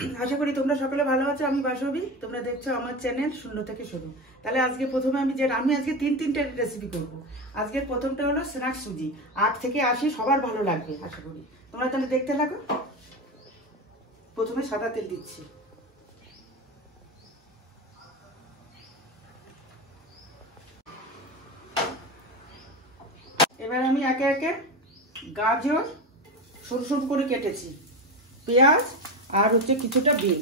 আশা করি তোমরা সকলে ভালো আছো। আমি বাসবী, তোমরা দেখছো আমার চ্যানেল শূন্য থেকে শুরু। তাহলে আজকে প্রথমে আমি আজকে তিনটে রেসিপি করব। আজকের প্রথমটা হলো স্ন্যাক্স সুজি। 8 থেকে 80 সবার ভালো লাগবে আশা করি। তোমরা তাহলে দেখতে লাগো। প্রথমে সাদা তেল দিচ্ছি। এবার আমি একে একে গাজর সরু সরু করে কেটেছি, পেঁয়াজ আর হচ্ছে কিছুটা বিন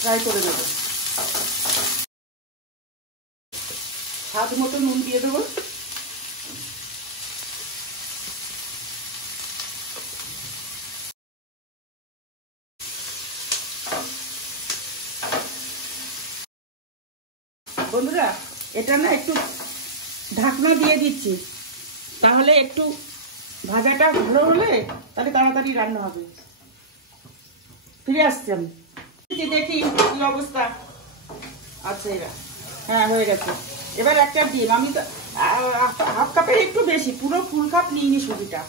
ফ্রাই করে দেবো। স্বাদ মতো নুন দিয়ে দেবো। বন্ধুরা, এটা না একটু ঢাকনা দিয়ে দিচ্ছি, তাহলে একটু ভাজাটা ভালো হলে তাহলে তাড়াতাড়ি রান্না হবে। ফিরে আসছি আমি, দেখি কি অবস্থা। আচ্ছা, এবার হ্যাঁ হয়ে গেছে। এবার একটা ডিম, আমি তো হাফ কাপের একটু বেশি, পুরো ফুল কাপ নিইনি সুজিটা।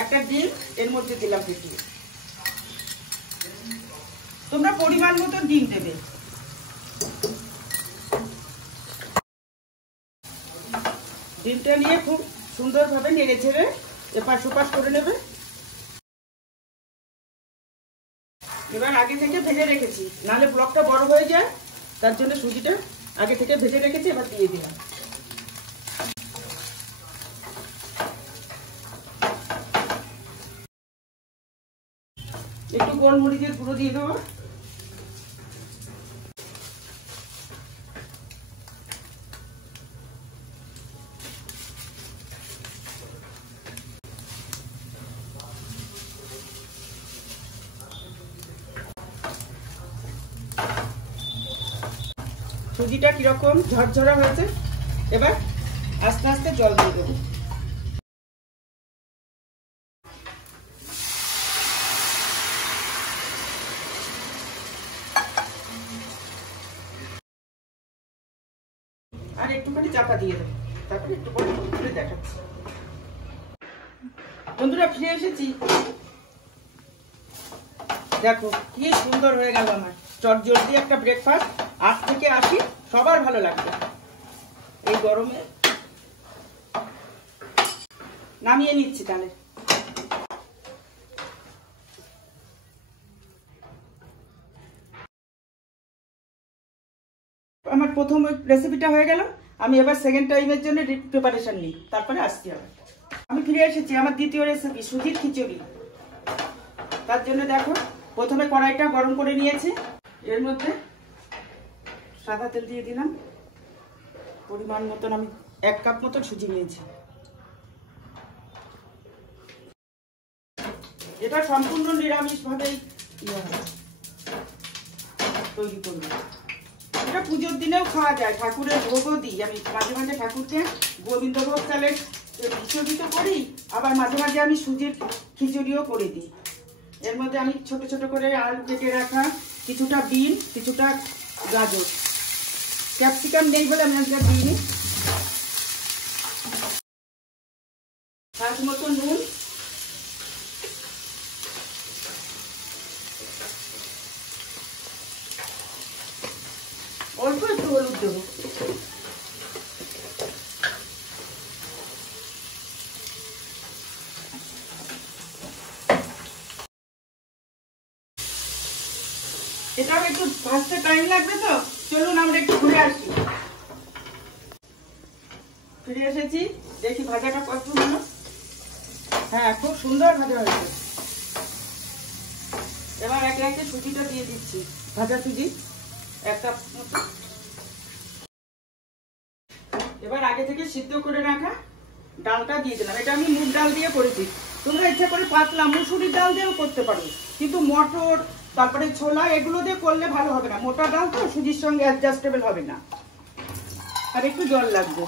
একটা ডিম এর মধ্যে দিলাম ফেটিয়ে। তোমরা পরিমাণ মতো ডিম দেবে। ডিমটা নিয়ে খুব সুন্দরভাবে নেড়ে ছেড়ে এপাশ ওপাশ করে নেবে। এবার আগে থেকে ভেজে রেখেছি, নাহলে ব্লকটা বড় হয়ে যায়, তার জন্য সুজিটা আগে থেকে ভেজে রেখেছি। এবার দিয়ে দিলাম। একটু গোলমরিচের গুঁড়ো দিয়ে দেবো। সুজিটা কিরকম ঝরঝরা হয়েছে, এবার আস্তে আস্তে জল দিয়ে দেবো। আর একটুখানি চাপা দিয়ে দেবো, তারপরে একটু করে দেখাচ্ছি। বন্ধুরা, ফিরে এসেছি। দেখো কি সুন্দর হয়ে গেল আমার চটজলদি একটা ব্রেকফাস্ট। 8 থেকে 80 সবার ভালো লাগবে এই গরমে। নামিয়ে নিচ্ছি তাহলে। আমার প্রথম রেসিপিটা হয়ে গেল। আমি এবার সেকেন্ড টাইমের জন্য প্রিপারেশন নিই, তারপরে আসছি আবার। আমি ফিরে এসেছি আমার দ্বিতীয় রেসিপি, সুজির খিচুড়ি। তার জন্য দেখো প্রথমে কড়াইটা গরম করে নিয়েছি, এর মধ্যে সাদা তেল দিয়ে দিলাম। পরিমাণ মতন আমি 1 কাপ মতন সুজি নিয়েছি। এটা সম্পূর্ণ নিরামিষভাবেই তৈরি করব। এটা পুজোর দিনেও খাওয়া যায়, ঠাকুরের ভোগও দিই। আমি মাঝে মাঝে ঠাকুরকে গোবিন্দভোগ চালের বিসর্জিত করি, আবার মাঝে মাঝে আমি সুজির খিচুড়িও করে দিই। এর মধ্যে আমি ছোট ছোট করে আলু কেটে রাখা, কিছুটা বিন, কিছুটা গাজর, ক্যাপসিকাম নেই বলে আমি আজকে দিইনি। স্বাদ মতো নুন, অল্প একটু হলুদ দেবো। এটাও একটু ভাজতে টাইম লাগবে, তো চলুন আমরা একটু ঘুরে আসি। ফিরে এসেছি, দেখি ভাজাটা কত হলো। হ্যাঁ, খুব সুন্দর ভাজা হয়েছে। এবার একে একে সুজিটা দিয়ে দিচ্ছি, ভাজা সুজি 1 কাপ মতো। এবার আগে থেকে সিদ্ধ করে রাখা ডালটা দিয়ে দিলাম। এটা আমি মুগ ডাল দিয়ে করেছি, তোমরা ইচ্ছা করে পাতলা মুসুরির ডাল দিয়েও করতে পারো, কিন্তু মটর তারপরে ছোলা এগুলো দিয়ে করলে ভালো হবে না। মোটা ডাল তো সুজির সঙ্গে অ্যাডজাস্টেবল হবে না, আর একটু জল লাগবে।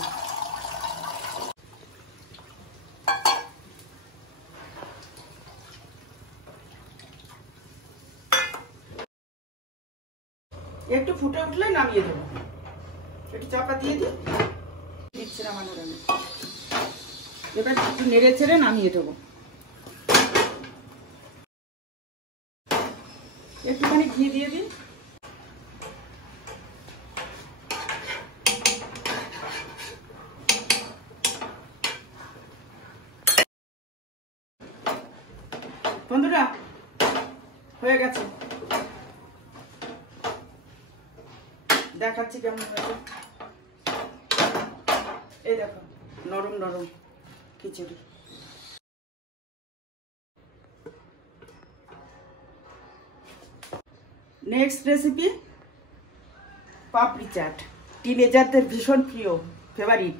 একটু ফুটে উঠলে নামিয়ে দেবো। একটু চাপা দিয়ে দিচ্ছি নামানোর আগে। এবার একটু নেড়ে ছেড়ে নামিয়ে দেবো। একটুখানি ঘি দিয়ে দিই। বন্ধুরা হয়ে গেছে, দেখাচ্ছি কেমন হয়েছে। এই দেখো নরম নরম খিচুড়ি। নেক্সট রেসিপি পাপড়ি চাট, টিনেজারদের ভীষণ প্রিয় ফেভারিট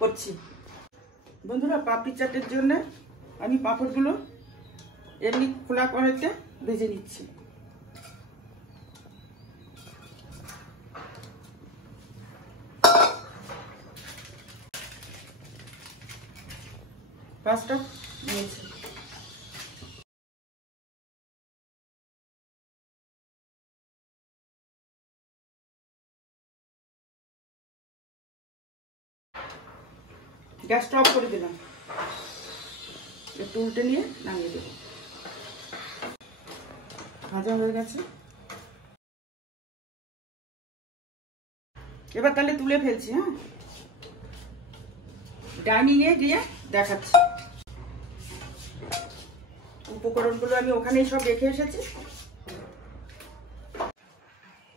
করছি। বন্ধুরা পাপড়ি চাটের জন্য আমি পাঁপড়গুলো এমনি খোলা কড়াইতে ভেজে নিচ্ছি। পাঁচটা নিয়েছি। গ্যাসটা অফ করে দিলাম, একটু উল্টে নিয়ে নামিয়ে দেব। ভাজা হয়ে গেছে, এবার তাহলে তুলে ফেলছি। হ্যাঁ, ডাইনিংয়ে গিয়ে দেখাচ্ছি। উপকরণগুলো আমি ওখানেই সব রেখে এসেছি।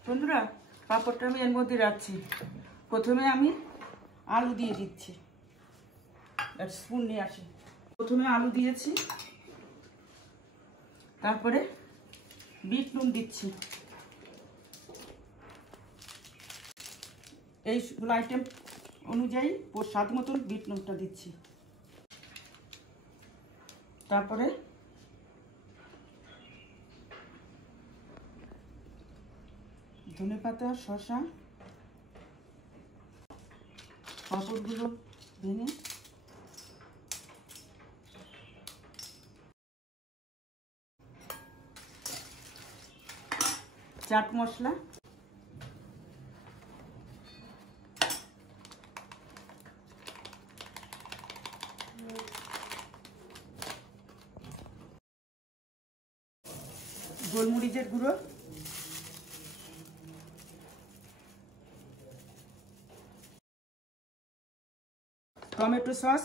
বন্ধুরা পাঁপড়টা আমি এর মধ্যে রাখছি। প্রথমে আমি আলু দিয়ে দিচ্ছি, স্পুন নিয়ে আসি। প্রথমে আলু দিয়েছি, তারপরে বিট নুন দিচ্ছি। এইগুলো আইটেম অনুযায়ী ওর স্বাদ মতন বিট নুনটা দিচ্ছি। তারপরে ধনেপাতা, শসা, পাঁপড়গুলো ভেঙে চাট মশলা, গোলমরিচের গুঁড়ো, টমেটো সস,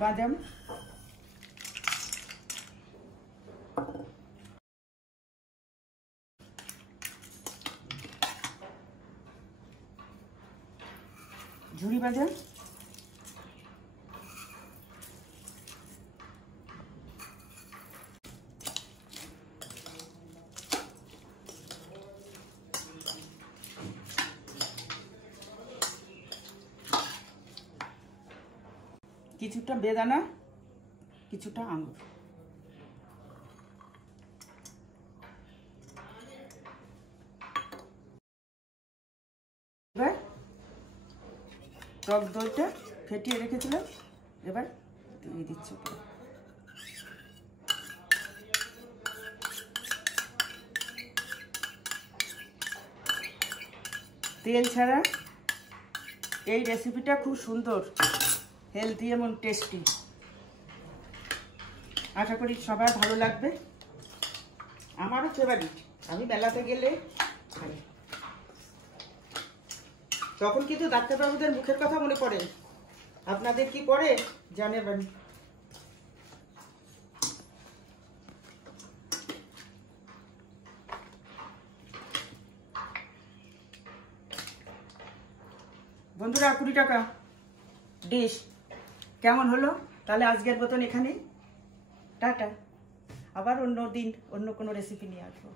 বাদাম, ঝুরি বাদাম, কিছুটা বেদানা, কিছুটা আঙুর। এবার টক দইটা ফেটিয়ে রেখেছিলাম, এবার দিয়ে দিচ্ছি। তেল ছাড়া এই রেসিপিটা খুব সুন্দর, হেলদি এবং টেস্টি। আশা করি সবার ভালো লাগবে, আমারও ফেভারিট। আমি মেলাতে গেলে খাই, তখন কিন্তু ডাক্তারবাবুদের মুখের কথা মনে পড়ে। আপনাদের কি পড়ে জানেন? বন্ধুরা 20 টাকা ডিশ। কেমন হলো? তাহলে আজকের মতন এখানেই টাটা। আবার অন্য দিন অন্য কোনো রেসিপি নিয়ে আসবো।